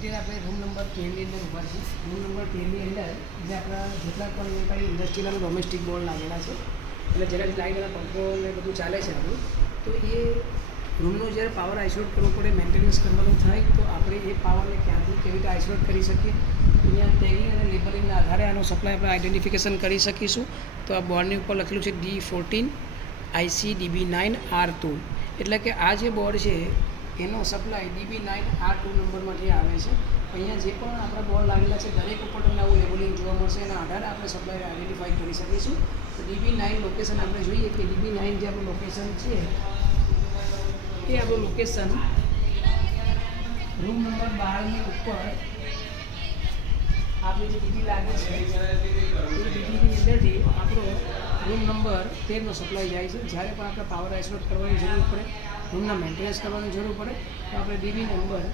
અત્યારે આપણે room number 13ની અંદર ઊભા છીએ. રૂમ નંબર 13ની અંદર જે આપણા જેટલા પણ કંઈ ઇન્ડસ્ટ્રીયલ અને ડોમેસ્ટિક બોર્ડ લાગેલા છે એટલે જેનાથી લાઇટ અને પંખો ને બધું ચાલે છે આપણું, તો એ રૂમનું જ્યારે પાવર આઇસોલેટ કરવું પડે, મેન્ટેનન્સ કરવાનું થાય, તો આપણે એ પાવરને ક્યાંથી કેવી રીતે આઇસોલેટ કરી શકીએ, અહીંયા ટેગિંગ અને લેબલિંગના આધારે આનો સપ્લાય આપણે આઇડેન્ટિફિકેશન કરી શકીશું. તો આ બોર્ડની ઉપર લખેલું છે D14 IC-DB9R2, એટલે કે આ જે બોર્ડ છે એનો સપ્લાય DB9R2 નંબરમાંથી આવે છે. અહીંયા જે પણ આપણા બોર્ડ લાગેલા છે દરેક ઉપર તમને આવું લેબલિંગ જોવા મળશે, એના આધારે આપણે સપ્લાય આઈડેન્ટિફાઈ કરી શકીશું. તો DB9 લોકેશન આપણે જોઈએ કે DB9 જે આપણું લોકેશન છે એ આપણું લોકેશન રૂમ નંબર 12ની ઉપર આપણી જે ડીબી લાગે છે એ ડીબીની અંદરથી આપણો રૂમ નંબર 13નો સપ્લાય જાય છે. જ્યારે પણ આપણે પાવર આઇસોલેટ કરવાની જરૂર પડે, રૂમના મેન્ટેનન્સ કરવાની જરૂર પડે, તો આપણે ડીબી નંબર